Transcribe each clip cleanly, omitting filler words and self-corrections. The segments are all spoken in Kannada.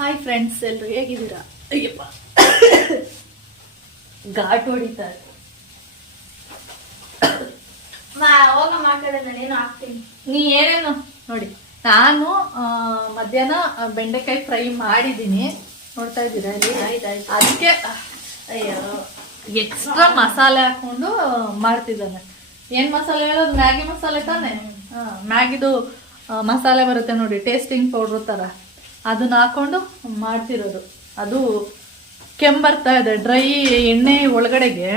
ಹಾಯ್ ಫ್ರೆಂಡ್ಸ್, ಎಲ್ಲರೂ ಹೇಗಿದ್ದೀರಾ? ಅಯ್ಯಪ್ಪ ಘಾಟ್ ಹೊಡಿತಾರೆ. ನೀ ಏನೇನು ನೋಡಿ, ನಾನು ಮಧ್ಯಾಹ್ನ ಬೆಂಡೆಕಾಯಿ ಫ್ರೈ ಮಾಡಿದ್ದೀನಿ, ನೋಡ್ತಾ ಇದ್ದೀರಾ ಇಲ್ಲಿ. ಅದಕ್ಕೆ ಎಕ್ಸ್ಟ್ರಾ ಮಸಾಲೆ ಹಾಕೊಂಡು ಮಾಡ್ತಿದ್ದಾನೆ. ಏನ್ ಮಸಾಲೆ ಹೇಳೋದು? ಮ್ಯಾಗಿ ಮಸಾಲೆ ತಾನೆ. ಮ್ಯಾಗಿದು ಮಸಾಲೆ ಬರುತ್ತೆ ನೋಡಿ, ಟೇಸ್ಟಿಂಗ್ ಪೌಡ್ರ್ ತರ, ಅದನ್ನ ಹಾಕೊಂಡು ಮಾಡ್ತಿರೋದು. ಅದು ಕೆಂಬರ್ತಾ ಇದೆ. ಡ್ರೈ ಎಣ್ಣೆ ಒಳಗಡೆಗೆ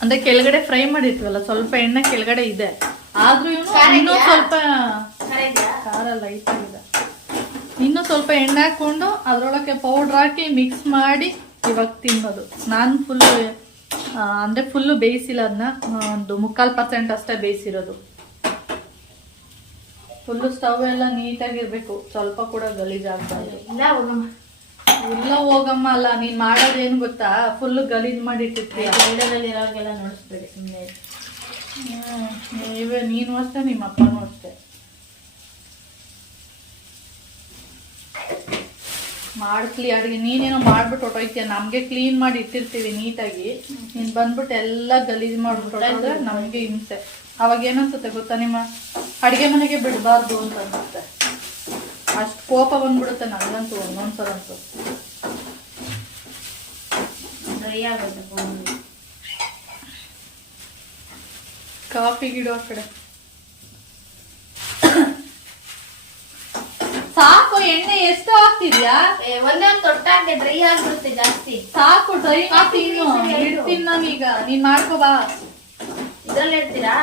ಅಂದ್ರೆ ಕೆಳಗಡೆ ಫ್ರೈ ಮಾಡಿರ್ತೀವಲ್ಲ, ಸ್ವಲ್ಪ ಎಣ್ಣೆ ಕೆಳಗಡೆ ಇದೆ, ಆದ್ರೂ ಇನ್ನೂ ಸ್ವಲ್ಪ ಖಾರ ಲೈಟ್ ಆಗಿದೆ. ಇನ್ನೂ ಸ್ವಲ್ಪ ಎಣ್ಣೆ ಹಾಕೊಂಡು ಅದ್ರೊಳಗೆ ಪೌಡ್ರ್ ಹಾಕಿ ಮಿಕ್ಸ್ ಮಾಡಿ ಇವಾಗ ತಿನ್ನೋದು. ನಾನು ಅಂದ್ರೆ ಫುಲ್ಲು ಬೇಯಿಸಿಲ್ಲ, ಅದನ್ನ ಒಂದು 3/4% ಅಷ್ಟೇ ಬೇಯಿಸಿರೋದು. ಫುಲ್ಲು ಸ್ಟವ್ ಎಲ್ಲ ನೀಟಾಗಿರ್ಬೇಕು, ಸ್ವಲ್ಪ ಕೂಡ ಗಲೀಜಾಗ್ಬಾರ್ದು. ಇಲ್ಲ ಹೋಗಮ್ಮ, ಅಲ್ಲ ನೀನ್ ಮಾಡೋದೇನು ಗೊತ್ತಾ, ಫುಲ್ಲು ಗಲೀಜ್ ಮಾಡಿಟ್ಟಿರ್ತೀಯ. ಇರೋಗೆಲ್ಲ ನೋಡಿಸ್ಬೇಡಿ ಸುಮ್ಮನೆ. ನೀನು ಅಷ್ಟೇ, ನಿಮ್ಮ ಅಪ್ಪನೂ ಅಷ್ಟೇ. ಮಾಡ್ಕ್ಲಿ ಅಡುಗೆ ನೀನೇನೋ ಮಾಡ್ಬಿಟ್ಟು ಹೊಟ್ಟೋಯ್ತೀಯ. ನಮ್ಗೆ ಕ್ಲೀನ್ ಮಾಡಿ ಇಟ್ಟಿರ್ತೀವಿ ನೀಟಾಗಿ, ನೀನ್ ಬಂದ್ಬಿಟ್ಟು ಎಲ್ಲ ಗಲೀಜ್ ಮಾಡ್ಬಿಟ್ಟು ನಮ್ಗೆ ಹಿಂಸೆ. ಅವಾಗ ಏನನ್ಸುತ್ತೆ ಗೊತ್ತಾ, ನಿಮ್ಮ ಅಡುಗೆ ಮನೆಗೆ ಬಿಡಬಾರ್ದು ಅಂತ ಅನ್ಸುತ್ತೆ. ಅಷ್ಟು ಕೋಪ ಬಂದ್ಬಿಡುತ್ತೆ ನನಗಂತೂ ಒಂದೊಂದ್ಸರಂತೂ. ಡ್ರೈ ಆಗುತ್ತೆ. ಕಾಫಿ ಗಿಡ ಆ ಕಡೆ ಸಾಕು. ಎಣ್ಣೆ ಎಷ್ಟು ಹಾಕ್ತಿದ್ಯಾ? ಒಂದೇ ತೊಟ್ಟಾಗೆ ಡ್ರೈ ಆಗ್ಬಿಡುತ್ತೆ ಜಾಸ್ತಿ. ಸಾಕು, ಡ್ರೈ ಇಡ್ತೀನಿ ನಾನೀಗ. ನೀನ್ ಮಾಡ್ಕೋಬಾ. ಇದ್ರಲ್ಲಿ ಇಡ್ತೀರಾ?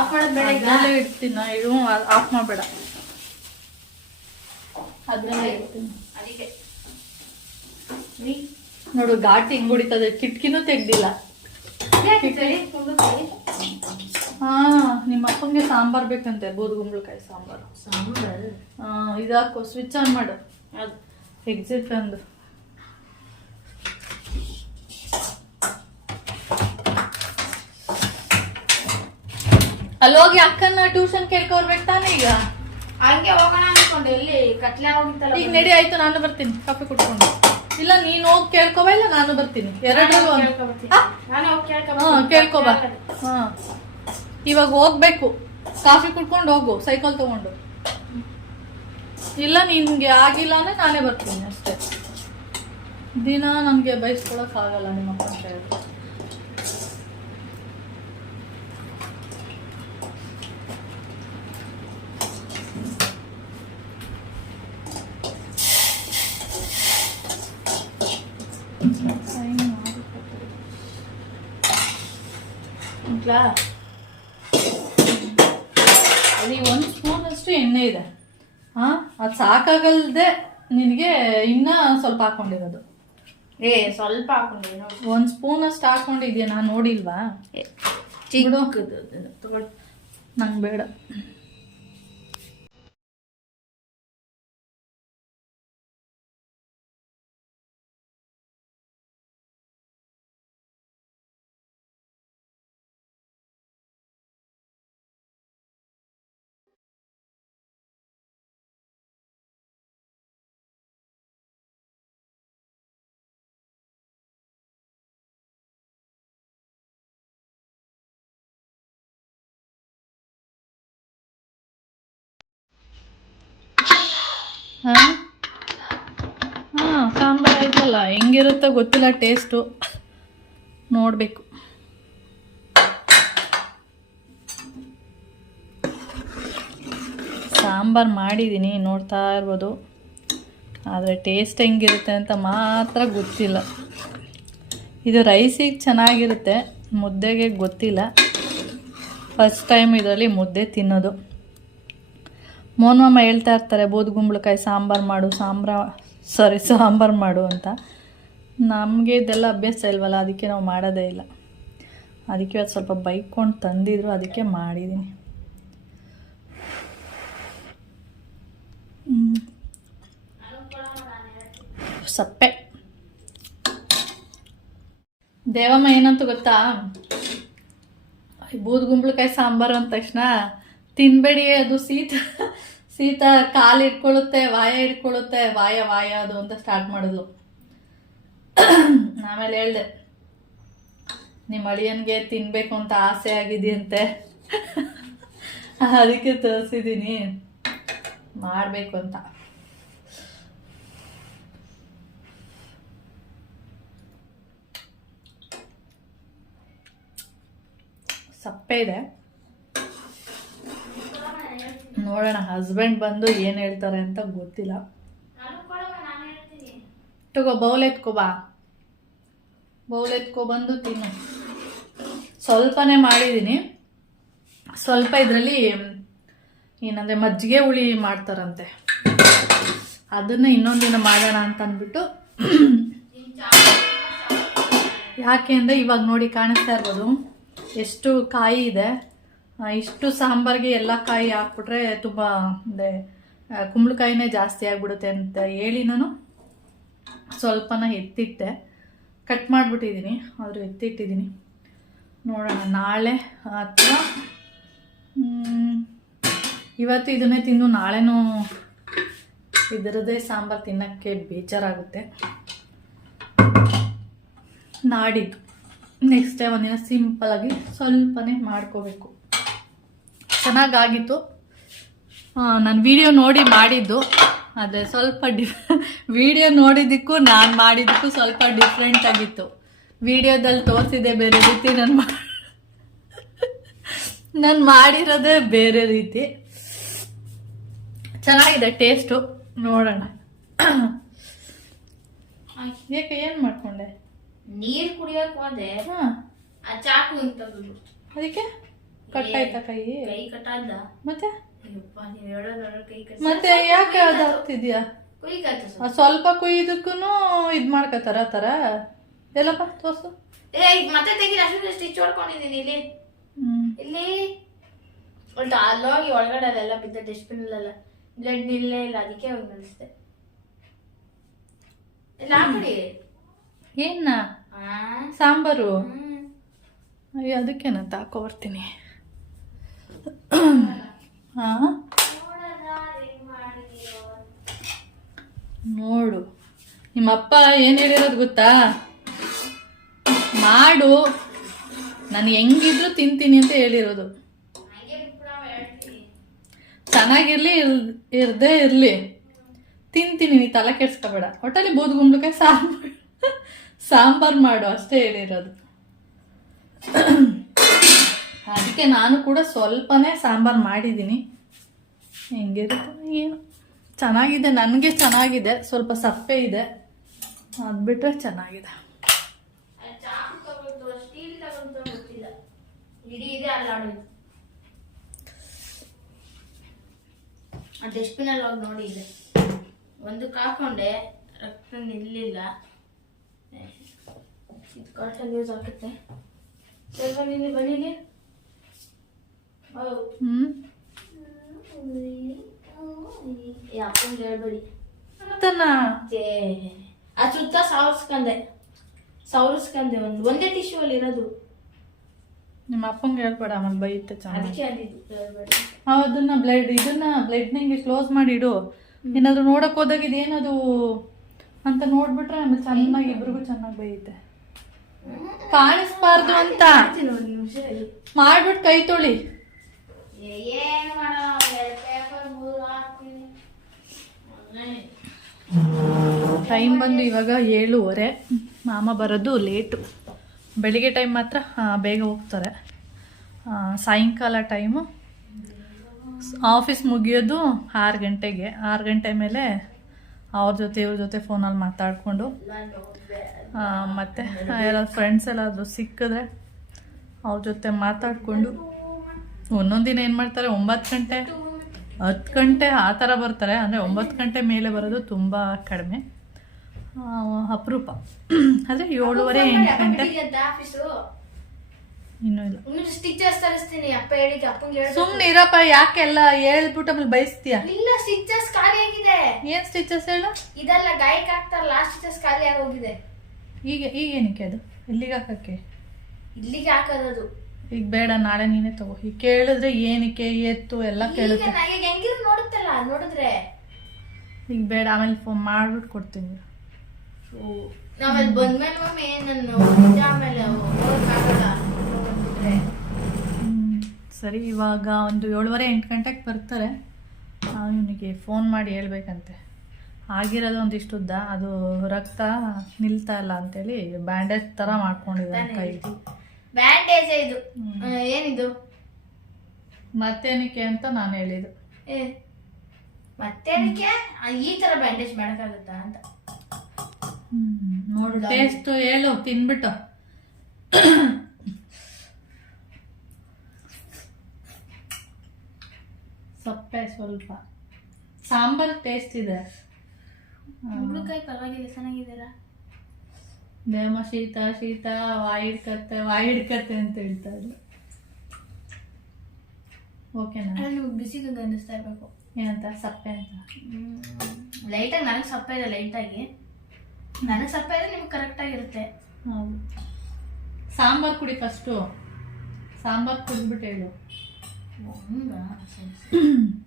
ಆಫ್ ಮಾಡೋದ್ ಬೇಡ. ಇಡ್ತೀನಿ, ಇಡು, ಆಫ್ ಮಾಡಬೇಡ. ಅದ್ರಲ್ಲೇ ಇಡ್ತೀನಿ. ಅದಕ್ಕೆ ನೋಡು, ಘಾಟಿ ಹಿಂಗ್ ಹೊಡಿತದೆ. ಕಿಟಕಿನೂ ತೆಗ್ದಿಲ್ಲ. ಹಾ, ನಿಮ್ಮ ಅಪ್ಪಂಗೆ ಸಾಂಬಾರ್ ಬೇಕಂತೆ, ಬೂದುಗುಂಬಳಕಾಯಿ ಸಾಂಬಾರು. ಇದಾಕು, ಸ್ವಿಚ್ ಆನ್ ಮಾಡು. ಅದು ಎಕ್ಸಿಟ್ ಅಂದು. ಅಲ್ಲಿ ಹೋಗಿ ಅಕ್ಕನ ಟ್ಯೂಷನ್ ಕೇಳ್ಕೊರ್ಬೇಕು ತಾನೇ ಈಗ. ಹಂಗೆ ಹೋಗೋಣ ಅನ್ಕೊಂಡು ಎಲ್ಲಿ ಕತ್ಲೆ ಹೋಗಿತ್ತಲ್ಲ. ಈಗ ನಡಿ, ಆಯ್ತು, ನಾನು ಬರ್ತೀನಿ ಕಾಫಿ ಕುಟ್ಕೊಂಡು. ಇಲ್ಲ ನೀನ್ ಹೋಗಿ ಕೇಳ್ಕೊಬಾ, ಇಲ್ಲ ನಾನು ಬರ್ತೀನಿ. ಎರಡರಲ್ಲೂ ಕೇಳ್ಕೊಬಾ. ಹಾ, ಇವಾಗ ಹೋಗ್ಬೇಕು. ಕಾಫಿ ಕುಟ್ಕೊಂಡು ಹೋಗು, ಸೈಕಲ್ ತಗೊಂಡು. ಇಲ್ಲ ನಿನ್ಗೆ ಆಗಿಲ್ಲ ಅಂದ್ರೆ ನಾನೇ ಬರ್ತೀನಿ ಅಷ್ಟೇ. ದಿನ ನನ್ಗೆ ಬಯಸ್ಕೊಳಕ್ ಆಗಲ್ಲ ನಿಮ್ಮಪ್ಪ ಅಂತ ಹೇಳಿದ್ರೆ. ಅಲ್ಲಿ 1 ಸ್ಪೂನ್ ಅಷ್ಟು ಎಣ್ಣೆ ಇದೆ. ಅದು ಸಾಕಾಗಲ್ದೆ ನಿನಗೆ ಇನ್ನ ಸ್ವಲ್ಪ ಹಾಕೊಂಡಿರೋದು. ಸ್ವಲ್ಪ ಹಾಕೊಂಡೆ, 1 ಸ್ಪೂನ್ ಅಷ್ಟು ಹಾಕೊಂಡಿದ್ಯಾ, ನಾನು ನೋಡಿಲ್ವಾ? ನಂಗೆ ಬೇಡ. ಸಾಂಬಾರು ಆಯ್ತಲ್ಲ, ಹೆಂಗಿರುತ್ತೋ ಗೊತ್ತಿಲ್ಲ, ಟೇಸ್ಟು ನೋಡಬೇಕು. ಸಾಂಬಾರು ಮಾಡಿದ್ದೀನಿ, ನೋಡ್ತಾ ಇರ್ಬೋದು. ಆದರೆ ಟೇಸ್ಟ್ ಹೆಂಗಿರುತ್ತೆ ಅಂತ ಮಾತ್ರ ಗೊತ್ತಿಲ್ಲ. ಇದು ರೈಸಿಗೆ ಚೆನ್ನಾಗಿರುತ್ತೆ, ಮುದ್ದೆಗೆ ಗೊತ್ತಿಲ್ಲ. ಫಸ್ಟ್ ಟೈಮ್ ಇದರಲ್ಲಿ ಮುದ್ದೆ ತಿನ್ನೋದು. ಮೋನಮ್ಮ ಹೇಳ್ತಾ ಇರ್ತಾರೆ, ಬೂದುಗುಂಬಳಕಾಯಿ ಸಾಂಬಾರು ಮಾಡು, ಸಾಂಬಾರು ಮಾಡು ಅಂತ. ನಮಗೆ ಇದೆಲ್ಲ ಅಭ್ಯಾಸ ಇಲ್ವಲ್ಲ, ಅದಕ್ಕೆ ನಾವು ಮಾಡೋದೇ ಇಲ್ಲ. ಅದಕ್ಕೆ ಅದು ಸ್ವಲ್ಪ ಬೈಕೊಂಡು ತಂದಿದ್ರು, ಅದಕ್ಕೆ ಮಾಡಿದ್ದೀನಿ. ಸಪ್ಪೆ. ದೇವಮ್ಮ ಏನಂತ ಗೊತ್ತಾ, ಬೂದುಗುಂಬಳಕಾಯಿ ಸಾಂಬಾರು ಅಂದ ತಕ್ಷಣ ತಿನ್ಬೇಡಿ, ಅದು ಸೀತಾ ಕಾಲು ಇಟ್ಕೊಳ್ಳುತ್ತೆ, ವಾಯ ಅದು ಅಂತ ಸ್ಟಾರ್ಟ್ ಮಾಡಿದ್ಲು. ಆಮೇಲೆ ಹೇಳ್ದೆ, ನಿಮ್ಮ ಅಳಿಯನ್ಗೆ ತಿನ್ಬೇಕು ಅಂತ ಆಸೆ ಆಗಿದೆಯಂತೆ, ಅದಕ್ಕೆ ತರಿಸಿದ್ದೀನಿ ಮಾಡಬೇಕು ಅಂತ. ಸಪ್ಪೆ ಇದೆ, ನೋಡೋಣ ಹಸ್ಬೆಂಡ್ ಬಂದು ಏನು ಹೇಳ್ತಾರೆ ಅಂತ ಗೊತ್ತಿಲ್ಲ. ತಗೋ ಬೌಲ್ ಎತ್ಕೊ ಬಂದು ತಿನ್ನು. ಸ್ವಲ್ಪನೇ ಮಾಡಿದ್ದೀನಿ, ಸ್ವಲ್ಪ ಇದರಲ್ಲಿ ಏನಂದರೆ ಮಜ್ಜಿಗೆ ಹುಳಿ ಮಾಡ್ತಾರಂತೆ, ಅದನ್ನು ಇನ್ನೊಂದಿನ ಮಾಡೋಣ ಅಂತ ಅಂದ್ಬಿಟ್ಟು. ಯಾಕೆ ಅಂದರೆ ಇವಾಗ ನೋಡಿ ಕಾಣಿಸ್ತಾ ಇರ್ಬೋದು ಎಷ್ಟು ಕಾಯಿ ಇದೆ. ಇಷ್ಟು ಸಾಂಬಾರಿಗೆ ಎಲ್ಲ ಕಾಯಿ ಹಾಕ್ಬಿಟ್ರೆ ತುಂಬ ಅಂದರೆ ಕುಂಬಳಕಾಯಿನೇ ಜಾಸ್ತಿ ಆಗಿಬಿಡುತ್ತೆ ಅಂತ ಹೇಳಿ ನಾನು ಸ್ವಲ್ಪನ ಎತ್ತಿಟ್ಟೆ, ಕಟ್ ಮಾಡಿಬಿಟ್ಟಿದ್ದೀನಿ, ಆದರೂ ಎತ್ತಿಟ್ಟಿದ್ದೀನಿ. ನೋಡೋಣ ನಾಳೆ ಅಥವಾ ಇವತ್ತು ಇದನ್ನೇ ತಿಂದು ನಾಳೆನೂ ಇದರದೇ ಸಾಂಬಾರು ತಿನ್ನೋಕ್ಕೆ ಬೇಜಾರಾಗುತ್ತೆ. ನಾಡಿದ್ದು ನೆಕ್ಸ್ಟ್ ಡೇ ಒಂದಿನ ಸಿಂಪಲಾಗಿ ಸ್ವಲ್ಪನೇ ಮಾಡ್ಕೋಬೇಕು. ಚೆನ್ನಾಗಾಗಿತ್ತು. ನಾನು ವಿಡಿಯೋ ನೋಡಿ ಮಾಡಿದ್ದು, ಆದರೆ ಸ್ವಲ್ಪ ವಿಡಿಯೋ ನೋಡಿದ್ದಕ್ಕೂ ನಾನು ಮಾಡಿದ್ದಕ್ಕೂ ಸ್ವಲ್ಪ ಡಿಫ್ರೆಂಟ್ ಆಗಿತ್ತು. ವಿಡಿಯೋದಲ್ಲಿ ತೋರಿಸಿದೆ ಬೇರೆ ರೀತಿ, ನಾನು ಮಾಡಿರೋದೇ ಬೇರೆ ರೀತಿ. ಚೆನ್ನಾಗಿದೆ ಟೇಸ್ಟು, ನೋಡೋಣ. ಯಾಕೆ ಏನು ಮಾಡ್ಕೊಂಡೆ? ನೀರ್ ಕುಡಿಯಕ್ ಹೋದೆ, ಆ ಚಾಕು ಇಂತ ಅದಕ್ಕೆ ಕಟ್ಟಾಯ್ತಾ ಕೈ ಕಟ್ಟಾದ? ಮತ್ತೆ ಕೈ ಕಟ್ ಮತ್ತೆ ಯಾಕೆ ಅದು ಆಗ್ತಿದ್ಯಾ? ಸ್ವಲ್ಪ ಕುಯ್ದಕ್ಕೂ ಇದ್ ಮಾಡ್ಕತಾರ ತರ ಎಲ್ಲಪ್ಪ ತೋರ್ಸು. ಮತ್ತೆ ತೆಗಿರಿ, ಅಷ್ಟು ಸ್ಟಿಚ್ ಹೊಡ್ಕೊಂಡಿದೀನಿ ಇಲ್ಲಿ ಇಲ್ಲಿ ಉಲ್ಟಾ ಅಲ್ಲೋಗಿ ಒಳಗಡೆ ಅಲ್ಲೆಲ್ಲ ಬಿದ್ದ ಡಸ್ಟ್ಬಿನ್ ಅಲ್ಲೆಲ್ಲ ಬ್ಲಡ್ ನಿಲ್ಲೇ ಇಲ್ಲ, ಅದಕ್ಕೆ ಹೋಗಿ ನಿಲ್ಲಿಸ್ದೆ. ಇಲ್ಲ ಹಾಕಡಿ. ಏನ ಸಾಂಬಾರು? ಅಯ್ಯೋ ಅದಕ್ಕೇನಂತ ಹಾಕೋ ಬರ್ತೀನಿ. ಹಾ ನೋಡು, ನಿಮ್ಮಪ್ಪ ಏನು ಹೇಳಿರೋದು ಗೊತ್ತಾ? ಮಾಡು, ನಾನು ಹೆಂಗಿದ್ರು ತಿಂತೀನಿ ಅಂತ ಹೇಳಿರೋದು. ಚೆನ್ನಾಗಿರ್ಲಿ ಇರದೇ ಇರಲಿ ತಿಂತೀನಿ, ನೀ ತಲೆ ಕೆಡ್ಸ್ಕೊಬೇಡ. ಒಟ್ಟಲ್ಲಿ ಬೂದ್ಗುಂಬ್ಳಕಾಯಿ ಸಾಂಬಾರು ಮಾಡು ಅಷ್ಟೇ ಹೇಳಿರೋದು. ಅದಕ್ಕೆ ನಾನು ಕೂಡ ಸ್ವಲ್ಪನೇ ಸಾಂಬಾರು ಮಾಡಿದ್ದೀನಿ. ಹೆಂಗಿರುತ್ತೆ ಏನು, ಚೆನ್ನಾಗಿದೆ, ನನಗೆ ಚೆನ್ನಾಗಿದೆ. ಸ್ವಲ್ಪ ಸಪ್ಪೆ ಇದೆ, ಅದು ಬಿಟ್ಟರೆ ಚೆನ್ನಾಗಿದೆ. ಡಸ್ಟ್ಬಿನ್ ಅಲ್ಲಿ ಹೋಗಿ ನೋಡಿ, ಇದೆ ಒಂದಕ್ಕೆ ಹಾಕೊಂಡೆ, ರಕ್ತ ನಿಲ್ಲಿಲ್ಲ. ಇದು ಕಾಟನ್ ಯೂಸ್ ಆಗುತ್ತೆ. ಸ್ವಲ್ಪ ನಿಲ್ಲಿ ಬನ್ನಿಲಿ. ಅಪ್ಪಂಗೆ ಹೇಳ್ಬೇಡಿ, ಆ ಸುತ್ತ ಸವರ್ಸ್ಕಂದೆ ಒಂದೇ ಟಿಶ್ಯೂ ಅಲ್ಲಿ ಇರೋದು. ನಿಮ್ಮ ಅಪ್ಪಂಗೆ ಹೇಳ್ಬೇಡ, ಆಮೇಲೆ ಬೈತೆ ಚೆನ್ನಾಗಿ. ಅದಕ್ಕೆ ಅದನ್ನ ಬ್ಲಡ್ ನಂಗೆ ಕ್ಲೋಸ್ ಮಾಡಿ ಇಡು. ಏನಾದ್ರು ನೋಡಕ್ ಹೋದಾಗ ಇದೇನದು ಅಂತ ನೋಡ್ಬಿಟ್ರೆ ಆಮೇಲೆ ಚೆನ್ನಾಗಿ ಇಬ್ರಿಗೂ ಚೆನ್ನಾಗಿ ಬೈತೆ. ಕಾಣಿಸ್ಬಾರ್ದು ಅಂತ ಮಾಡ್ಬಿಟ್ಟು ಕೈ ತೊಳಿ. ಟೈಮ್ ಬಂದು ಇವಾಗ 7:30. ಮಾಮ ಬರೋದು ಲೇಟು. ಬೆಳಿಗ್ಗೆ ಟೈಮ್ ಮಾತ್ರ ಬೇಗ ಹೋಗ್ತಾರೆ. ಸಾಯಂಕಾಲ ಟೈಮು ಆಫೀಸ್ ಮುಗಿಯೋದು 6 ಗಂಟೆಗೆ. 6 ಗಂಟೆ ಮೇಲೆ ಅವ್ರ ಜೊತೆ ಇವ್ರ ಜೊತೆ ಫೋನಲ್ಲಿ ಮಾತಾಡಿಕೊಂಡು ಮತ್ತು ಯಾರಾದ್ರು ಫ್ರೆಂಡ್ಸ್ ಎಲ್ಲಾದರೂ ಸಿಕ್ಕಿದ್ರೆ ಅವ್ರ ಜೊತೆ ಮಾತಾಡಿಕೊಂಡು ಒಂದೊಂದು ದಿನ ಏನು ಮಾಡ್ತಾರೆ 9 ಗಂಟೆ 10 ಗಂಟೆ ಆ ಥರ ಬರ್ತಾರೆ. ಅಂದರೆ 9 ಗಂಟೆ ಮೇಲೆ ಬರೋದು ತುಂಬ ಕಡಿಮೆ, ಅಪರೂಪ. ಆದರೆ 7:30 8 ಗಂಟೆ ಇನ್ನೂ ಇಲ್ಲ. ಸ್ಟಿಚಸ್ ತರಿಸ್ತೀನಿ, ಅಪ್ಪ ಹೇಳಿದ್ದೆ ಅಪ್ಪಂಗೆ. ಸುಮ್ಮನೆ ಇರಪ್ಪ, ಯಾಕೆಲ್ಲ ಹೇಳ್ಬಿಟ್ಟು ಆಮೇಲೆ ಬಯಸ್ತೀಯ? ಇಲ್ಲ, ಸ್ಟಿಚಸ್ ಖಾಲಿ ಆಗಿದೆ. ಏನ್ ಸ್ಟಿಚಸ್ ಹೇಳು? ಇದೆಲ್ಲ ಗಾಯಕ್ಕೆ ಹಾಕ್ತಾರಲ್ಲ, ಆ ಸ್ಟಿಚಸ್ ಖಾಲಿ ಆಗೋಗಿದೆ. ಈಗ ಏನಕ್ಕೆ ಅದು? ಇಲ್ಲಿಗೆ ಹಾಕಕ್ಕೆ? ಇಲ್ಲಿಗೆ ಹಾಕೋದು. ಈಗ ಬೇಡ, ನಾಳೆ ನೀನೇ ತಗೋ. ಈಗ ಕೇಳಿದ್ರೆ ಏನಕ್ಕೆ ಎತ್ತು ಎಲ್ಲ ಕೇಳುತ್ತೆ. ಹೆಂಗಿರು ನೋಡುತ್ತಲ್ಲ ನೋಡಿದ್ರೆ. ಈಗ ಬೇಡ, ಆಮೇಲೆ ಫೋನ್ ಮಾಡ್ಬಿಟ್ಟು ಕೊಡ್ತೀನಿ. ನಾವಲ್ಲಿ ಬಂದ್ಮೇಲೆ ಮಮ್ಮಿ ನನ್ನ ಆಮೇಲೆ ಸರಿ, ಇವಾಗ ಒಂದು 7:30-8 ಗಂಟೆಗೆ ಬರ್ತಾರೆ. ಇವನಿಗೆ ಫೋನ್ ಮಾಡಿ ಹೇಳ್ಬೇಕಂತೆ. ಆಗಿರೋದು ಒಂದಿಷ್ಟು ಉದ್ದ, ಅದು ರಕ್ತ ನಿಲ್ತಾ ಇಲ್ಲ ಅಂತೇಳಿ ಬ್ಯಾಂಡೇಜ್ ಥರ ಮಾಡ್ಕೊಂಡಿದ್ದಾನೆ ಕೈಗೆ. ಬ್ಯಾಂಡೇಜ್ ಇದು ಏನಿದು ಮತ್ತೇನಕ್ಕೆ ಅಂತ ನಾನು ಹೇಳಿದ್ದು. ಮತ್ತೇನಕ್ಕೆ ಈ ತರ ಬ್ಯಾಂಡೇಜ್ ಮಾಡಕ್ಕಾಗುತ್ತಾ ಅಂತ ನೋಡು. ಟೇಸ್ಟ್ ಹೇಳು ತಿನ್ಬಿಟ್ಟು. ಸಪ್ಪೆ ಸ್ವಲ್ಪ, ಸಾಂಬಾರ್ ಟೇಸ್ಟ್ ಇದೆ. ಕುಂಬಳಕಾಯಿ ಪರವಾಗಿಲ್ಲ, ಚೆನ್ನಾಗಿದೆಲ್ಲ. ದೇಮ ಶೀತ ಶೀತ ವಾಯಿ ಹಿಡ್ಕತ್ತೆ ಅಂತ ಹೇಳ್ತಾ ಇದ್ರು. ಓಕೆನಾ? ನಿಮ್ಗೆ ಬಿಸಿ ಅನ್ನಿಸ್ತಾ ಇರ್ಬೇಕು. ಏನಂತ? ಸಪ್ಪೆ ಅಂತ. ಲೈಟಾಗಿ ನನಗೆ ಸಪ್ಪೆ ಇದೆ, ಲೈಟಾಗಿ ನನಗೆ ಸಪ್ಪೆ ಇದೆ, ನಿಮ್ಗೆ ಕರೆಕ್ಟಾಗಿರುತ್ತೆ. ಹೌದು. ಸಾಂಬಾರ್ ಕುಡಿ ಫಸ್ಟು. ಸಾಂಬಾರ್ ಕುಡಿದ್ಬಿಟ್ಟು ಹೇಳು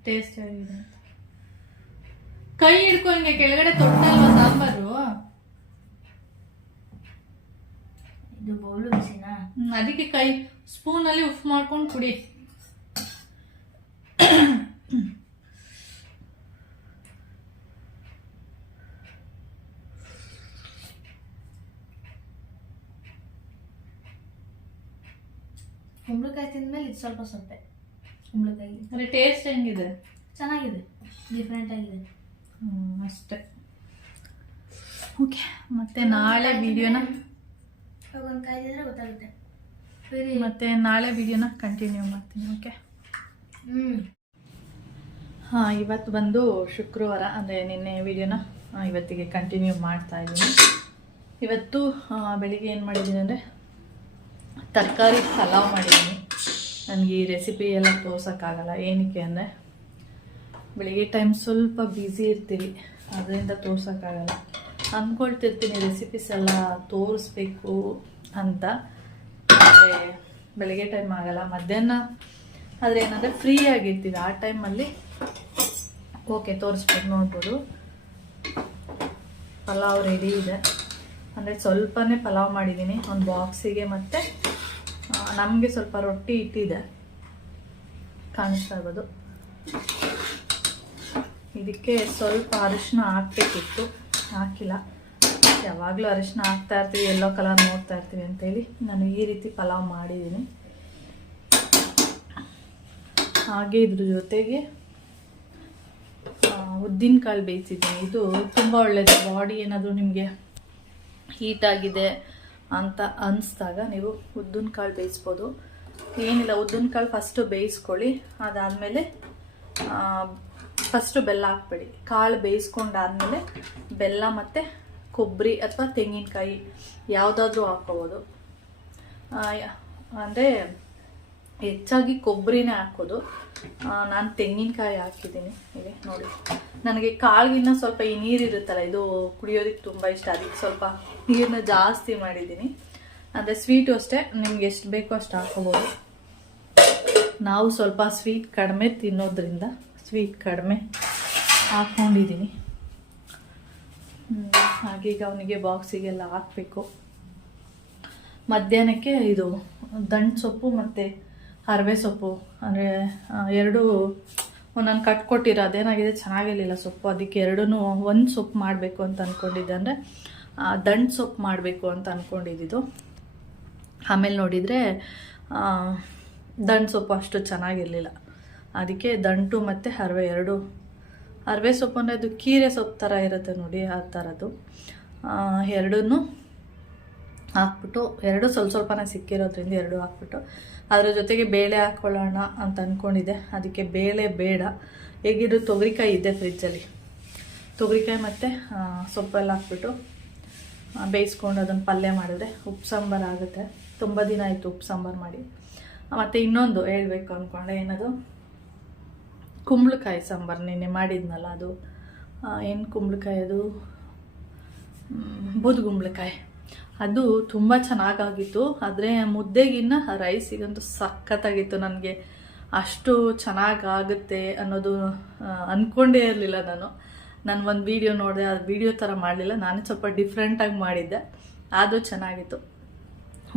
ಟೇಸ್ಟ್ ಆಗಿದೆ ಅಂತ. ಕೈ ಹಿಡ್ಕೊಂಡೆ ಕೆಳಗಡೆ ತೊಟ್ಟಲ್ವಾ ಸಾಂಬಾರು? ಇದು ಬೌಲು ಬಿಸಿನಾ? ಅದಕ್ಕೆ ಕೈ ಸ್ಪೂನಲ್ಲಿ ಉಫ್ ಮಾಡ್ಕೊಂಡು ಕುಡಿ. ಕುಂಬಳಕಾಯಿ ತಿಂದ್ಮೇಲೆ ಇದು ಸ್ವಲ್ಪ ಸೊಪ್ಪೆ. ಕುಂಬಳಕಾಯಿ ಅದೇ ಟೇಸ್ಟ್ ಹೆಂಗಿದೆ? ಚೆನ್ನಾಗಿದೆ, ಡಿಫ್ರೆಂಟ್ ಆಗಿದೆ. ಅಷ್ಟೇ. ಓಕೆ, ಮತ್ತೆ ನಾಳೆ ವಿಡಿಯೋನ ಒಂದು ಕಾಯ್ದಿದ್ರೆ ಗೊತ್ತಾಗುತ್ತೆ. ಮತ್ತೆ ನಾಳೆ ವಿಡಿಯೋನ ಕಂಟಿನ್ಯೂ ಮಾಡ್ತೀನಿ. ಓಕೆ. ಹಾಂ, ಇವತ್ತು ಬಂದು ಶುಕ್ರವಾರ, ಅಂದರೆ ನಿನ್ನೆ ವಿಡಿಯೋನ ಇವತ್ತಿಗೆ ಕಂಟಿನ್ಯೂ ಮಾಡ್ತಾ ಇದ್ದೀನಿ. ಇವತ್ತು ಬೆಳಿಗ್ಗೆ ಏನು ಮಾಡಿದ್ದೀನಿ ಅಂದರೆ ತರಕಾರಿ ಪಲಾವ್ ಮಾಡಿದ್ದೀನಿ. ನನಗೆ ಈ ರೆಸಿಪಿ ಎಲ್ಲ ತೋರ್ಸೋಕ್ಕಾಗಲ್ಲ. ಏನಕ್ಕೆ ಅಂದರೆ ಬೆಳಿಗ್ಗೆ ಟೈಮ್ ಸ್ವಲ್ಪ ಬ್ಯುಸಿ ಇರ್ತೀವಿ, ಅದರಿಂದ ತೋರ್ಸೋಕ್ಕಾಗಲ್ಲ. ಅಂದ್ಕೊಳ್ತಿರ್ತೀನಿ ರೆಸಿಪೀಸ್ ಎಲ್ಲ ತೋರಿಸ್ಬೇಕು ಅಂತ, ಆದರೆ ಬೆಳಗ್ಗೆ ಟೈಮ್ ಆಗಲ್ಲ. ಮಧ್ಯಾಹ್ನ ಆದರೆ ಏನಂದರೆ ಫ್ರೀ ಆಗಿರ್ತೀವಿ, ಆ ಟೈಮಲ್ಲಿ ಓಕೆ ತೋರಿಸ್ಬೋದು, ನೋಡ್ಬೋದು. ಪಲಾವ್ ರೆಡಿ ಇದೆ. ಅಂದರೆ ಸ್ವಲ್ಪನೇ ಪಲಾವ್ ಮಾಡಿದ್ದೀನಿ ಒಂದು ಬಾಕ್ಸಿಗೆ. ಮತ್ತು ನಮಗೆ ಸ್ವಲ್ಪ ರೊಟ್ಟಿ ಇಟ್ಟಿದೆ, ಕಾಣಿಸ್ತಾ ಇರ್ಬೋದು. ಇದಕ್ಕೆ ಸ್ವಲ್ಪ ಅರಿಶಿನ ಹಾಕಬೇಕಿತ್ತು, ಹಾಕಿಲ್ಲ. ಯಾವಾಗಲೂ ಅರಿಶಿನ ಹಾಕ್ತಾ ಇರ್ತೀವಿ, ಎಲ್ಲೋ ಕಲರ್ ನೋಡ್ತಾ ಇರ್ತೀವಿ ಅಂತೇಳಿ ನಾನು ಈ ರೀತಿ ಪಲಾವ್ ಮಾಡಿದ್ದೀನಿ. ಹಾಗೆ ಇದ್ರ ಜೊತೆಗೆ ಉದ್ದಿನಕಾಳು ಬೇಯಿಸಿದ್ದೀನಿ. ಇದು ತುಂಬ ಒಳ್ಳೆಯದು. ಬಾಡಿ ಏನಾದರೂ ನಿಮಗೆ ಹೀಟಾಗಿದೆ ಅಂತ ಅನಿಸ್ದಾಗ ನೀವು ಉದ್ದಿನಕಾಳು ಬೇಯಿಸ್ಬೋದು. ಏನಿಲ್ಲ, ಉದ್ದಿನಕಾಳು ಫಸ್ಟು ಬೇಯಿಸ್ಕೊಳ್ಳಿ. ಅದಾದಮೇಲೆ ಫಸ್ಟು ಬೆಲ್ಲ ಹಾಕ್ಬೇಡಿ. ಕಾಳು ಬೇಯಿಸ್ಕೊಂಡಾದ್ಮೇಲೆ ಬೆಲ್ಲ ಮತ್ತು ಕೊಬ್ಬರಿ ಅಥವಾ ತೆಂಗಿನಕಾಯಿ ಯಾವುದಾದ್ರೂ ಹಾಕ್ಕೋಬೋದು. ಅಂದರೆ ಹೆಚ್ಚಾಗಿ ಕೊಬ್ಬರಿನೇ ಹಾಕೋದು. ನಾನು ತೆಂಗಿನಕಾಯಿ ಹಾಕಿದ್ದೀನಿ. ಇಲ್ಲಿ ನೋಡಿ, ನನಗೆ ಕಾಳಿಗಿನ್ನ ಸ್ವಲ್ಪ ಈ ನೀರಿರುತ್ತಲ್ಲ, ಇದು ಕುಡಿಯೋದಕ್ಕೆ ತುಂಬ ಇಷ್ಟ. ಅದಕ್ಕೆ ಸ್ವಲ್ಪ ನೀರನ್ನ ಜಾಸ್ತಿ ಮಾಡಿದ್ದೀನಿ. ಅಂದರೆ ಸ್ವೀಟು ಅಷ್ಟೇ, ನಿಮ್ಗೆ ಎಷ್ಟು ಬೇಕೋ ಅಷ್ಟು ಹಾಕೋಬೋದು. ನಾವು ಸ್ವಲ್ಪ ಸ್ವೀಟ್ ಕಡಿಮೆ ತಿನ್ನೋದ್ರಿಂದ ಸ್ವೀಟ್ ಕಡಿಮೆ ಹಾಕ್ಕೊಂಡಿದ್ದೀನಿ. ಹಾಗೀಗ ಅವನಿಗೆ ಬಾಕ್ಸಿಗೆಲ್ಲ ಹಾಕಬೇಕು. ಮಧ್ಯಾಹ್ನಕ್ಕೆ ಇದು ದಂಟು ಸೊಪ್ಪು ಮತ್ತು ಹರವೆ ಸೊಪ್ಪು, ಅಂದರೆ ಎರಡೂ ನಾನು ಕಟ್ಕೊಟ್ಟಿರೋ, ಅದೇನಾಗಿದೆ ಚೆನ್ನಾಗಿರಲಿಲ್ಲ ಸೊಪ್ಪು. ಅದಕ್ಕೆ ಎರಡೂ ಒಂದು ಸೊಪ್ಪು ಮಾಡಬೇಕು ಅಂತ ಅಂದ್ಕೊಂಡಿದ್ದೆ. ಅಂದರೆ ದಂಟು ಸೊಪ್ಪು ಮಾಡಬೇಕು ಅಂತ ಅಂದ್ಕೊಂಡಿದ್ದು. ಆಮೇಲೆ ನೋಡಿದರೆ ದಂಟು ಸೊಪ್ಪು ಅಷ್ಟು ಚೆನ್ನಾಗಿರಲಿಲ್ಲ. ಅದಕ್ಕೆ ದಂಟು ಮತ್ತು ಹರವೆ ಎರಡು. ಹರವೆ ಸೊಪ್ಪು ಅಂದರೆ ಅದು ಕೀರೆ ಸೊಪ್ಪು ಥರ ಇರುತ್ತೆ ನೋಡಿ, ಆ ಥರದ್ದು ಎರಡೂ ಹಾಕ್ಬಿಟ್ಟು, ಎರಡು ಸ್ವಲ್ಪ ಸ್ವಲ್ಪನೇ ಸಿಕ್ಕಿರೋದ್ರಿಂದ ಎರಡು ಹಾಕ್ಬಿಟ್ಟು ಅದರ ಜೊತೆಗೆ ಬೇಳೆ ಹಾಕ್ಕೊಳ್ಳೋಣ ಅಂತ ಅಂದ್ಕೊಂಡಿದ್ದೆ. ಅದಕ್ಕೆ ಬೇಳೆ ಬೇಡ, ಹೇಗಿದ್ರು ತೊಗರಿಕಾಯಿ ಇದೆ ಫ್ರಿಜ್ಜಲ್ಲಿ. ತೊಗರಿಕಾಯಿ ಮತ್ತು ಸೊಪ್ಪೆಲ್ಲ ಹಾಕ್ಬಿಟ್ಟು ಬೇಯಿಸ್ಕೊಂಡು ಅದನ್ನು ಪಲ್ಯ ಮಾಡಿದ್ರೆ ಉಪ್ಪು ಸಾಂಬಾರು ಆಗುತ್ತೆ. ತುಂಬ ದಿನ ಆಯಿತು ಉಪ್ಪು ಸಾಂಬಾರು ಮಾಡಿ. ಮತ್ತು ಇನ್ನೊಂದು ಹೇಳಬೇಕು ಅಂದ್ಕೊಂಡೆ, ಏನದು ಕುಂಬಳಕಾಯಿ ಸಾಂಬಾರು ನಿನ್ನೆ ಮಾಡಿದ್ನಲ್ಲ, ಅದು ಏನು ಕುಂಬಳಕಾಯಿ, ಅದು ಬೂದುಗುಂಬಳಕಾಯಿ. ಅದು ತುಂಬ ಚೆನ್ನಾಗಾಗಿತ್ತು. ಆದರೆ ಮುದ್ದೆಗಿನ್ನ ರೈಸಿಗಂತೂ ಸಖತ್ತಾಗಿತ್ತು. ನನಗೆ ಅಷ್ಟು ಚೆನ್ನಾಗಾಗುತ್ತೆ ಅನ್ನೋದು ಅಂದ್ಕೊಂಡೇ ಇರಲಿಲ್ಲ. ನಾನು ಒಂದು ವಿಡಿಯೋ ನೋಡಿದೆ, ಅದು ವಿಡಿಯೋ ಥರ ಮಾಡಲಿಲ್ಲ, ನಾನೇ ಸ್ವಲ್ಪ ಡಿಫ್ರೆಂಟಾಗಿ ಮಾಡಿದ್ದೆ. ಅದು ಚೆನ್ನಾಗಿತ್ತು.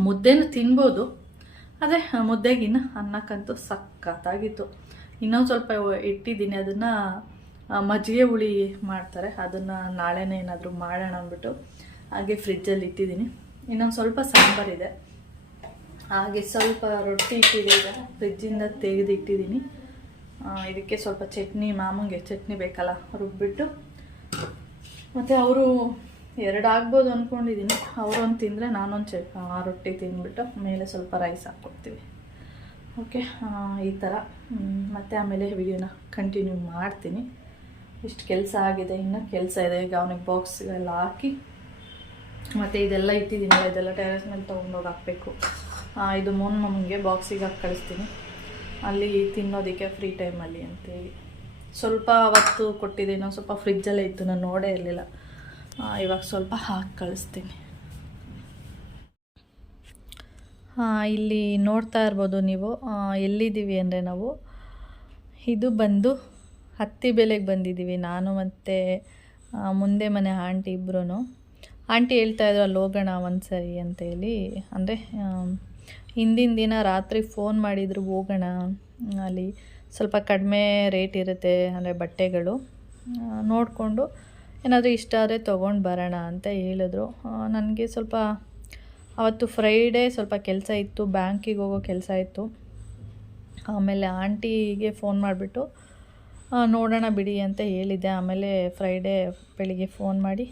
ಮುದ್ದೆನೂ ತಿನ್ಬೋದು, ಅದೇ ಮುದ್ದೆಗಿನ್ನ ಅನ್ನಕ್ಕಂತೂ ಸಖತ್ತಾಗಿತ್ತು. ಇನ್ನೊಂದು ಸ್ವಲ್ಪ ಇಟ್ಟಿದ್ದೀನಿ, ಅದನ್ನು ಮಜ್ಜಿಗೆ ಹುಳಿ ಮಾಡ್ತಾರೆ, ಅದನ್ನು ನಾಳೆನೇ ಏನಾದರೂ ಮಾಡೋಣ ಅಂದ್ಬಿಟ್ಟು ಹಾಗೆ ಫ್ರಿಜ್ಜಲ್ಲಿ ಇಟ್ಟಿದ್ದೀನಿ. ಇನ್ನೊಂದು ಸ್ವಲ್ಪ ಸಾಂಬಾರಿದೆ, ಹಾಗೆ ಸ್ವಲ್ಪ ರೊಟ್ಟಿ ಇಟ್ಟಿದೆ, ಈಗ ಫ್ರಿಜ್ಜಿಂದ ತೆಗೆದು ಇಟ್ಟಿದ್ದೀನಿ. ಇದಕ್ಕೆ ಸ್ವಲ್ಪ ಚಟ್ನಿ, ಮಾಮೂಂಗೆ ಚಟ್ನಿ ಬೇಕಲ್ಲ, ರುಬ್ಬಿಟ್ಟು. ಮತ್ತು ಅವರು 2 ಆಗ್ಬೋದು ಅಂದ್ಕೊಂಡಿದ್ದೀನಿ. ಅವರೊಂದು ತಿಂದರೆ ನಾನೊಂದು ರೊಟ್ಟಿ ತಿಂದ್ಬಿಟ್ಟು ಮೇಲೆ ಸ್ವಲ್ಪ ರೈಸ್ ಹಾಕ್ಕೊಡ್ತೀವಿ. ಓಕೆ, ಈ ಥರ. ಮತ್ತು ಆಮೇಲೆ ವಿಡಿಯೋನ ಕಂಟಿನ್ಯೂ ಮಾಡ್ತೀನಿ. ಇಷ್ಟು ಕೆಲಸ ಆಗಿದೆ, ಇನ್ನೂ ಕೆಲಸ ಇದೆ. ಈಗ ಅವನಿಗೆ ಬಾಕ್ಸ್ಗೆಲ್ಲ ಹಾಕಿ ಮತ್ತು ಇದೆಲ್ಲ ಇಟ್ಟಿದ್ದೀನಿ, ಇದೆಲ್ಲ ಟೆರೆಸ್ ಮೇಲೆ ತೊಗೊಂಡೋಗಿ ಹಾಕಬೇಕು. ಇದು ಮಮ್ಮಗೆ ಬಾಕ್ಸಿಗೆ ಹಾಕಿ ಕಳಿಸ್ತೀನಿ, ಅಲ್ಲಿ ತಿನ್ನೋದಕ್ಕೆ ಫ್ರೀ ಟೈಮಲ್ಲಿ ಅಂತೇಳಿ. ಸ್ವಲ್ಪ ಅವತ್ತು ಕೊಟ್ಟಿದ್ದೆ, ಇನ್ನೊಂದು ಸ್ವಲ್ಪ ಫ್ರಿಜ್ಜಲ್ಲೇ ಇತ್ತು, ನಾನು ನೋಡೇ ಇರಲಿಲ್ಲ. ಇವಾಗ ಸ್ವಲ್ಪ ಹಾಕಿ ಕಳಿಸ್ತೀನಿ. ಇಲ್ಲಿ ನೋಡ್ತಾ ಇರ್ಬೋದು ನೀವು, ಎಲ್ಲಿದ್ದೀವಿ ಅಂದರೆ ನಾವು ಇದು ಬಂದು ಹತ್ತಿಬೆಲೆಗೆ ಬಂದಿದ್ದೀವಿ. ನಾನು ಮತ್ತು ಮುಂದೆ ಮನೆ ಆಂಟಿ ಇಬ್ಬರೂ. ಆಂಟಿ ಹೇಳ್ತಾಯಿದ್ರು ಅಲ್ಲಿ ಹೋಗೋಣ ಒಂದು ಸರಿ ಅಂತೇಳಿ. ಅಂದರೆ ಹಿಂದಿನ ದಿನ ರಾತ್ರಿ ಫೋನ್ ಮಾಡಿದ್ರು, ಹೋಗೋಣ ಅಲ್ಲಿ ಸ್ವಲ್ಪ ಕಡಿಮೆ ರೇಟ್ ಇರುತ್ತೆ, ಅಂದರೆ ಬಟ್ಟೆಗಳು ನೋಡಿಕೊಂಡು ಏನಾದರೂ ಇಷ್ಟ ಆದರೆ ತೊಗೊಂಡು ಬರೋಣ ಅಂತ ಹೇಳಿದ್ರು. ನನಗೆ ಸ್ವಲ್ಪ ಅವತ್ತು ಫ್ರೈಡೇ ಸ್ವಲ್ಪ ಕೆಲಸ ಇತ್ತು, ಬ್ಯಾಂಕಿಗೆ ಹೋಗೋ ಕೆಲಸ ಇತ್ತು. ಆಮೇಲೆ ಆಂಟಿಗೆ ಫೋನ್ ಮಾಡಿಬಿಟ್ಟು ನೋಡೋಣ ಬಿಡಿ ಅಂತ ಹೇಳಿದ್ದೆ. ಆಮೇಲೆ ಫ್ರೈಡೇ ಬೆಳಿಗ್ಗೆ ಫೋನ್ ಮಾಡಿ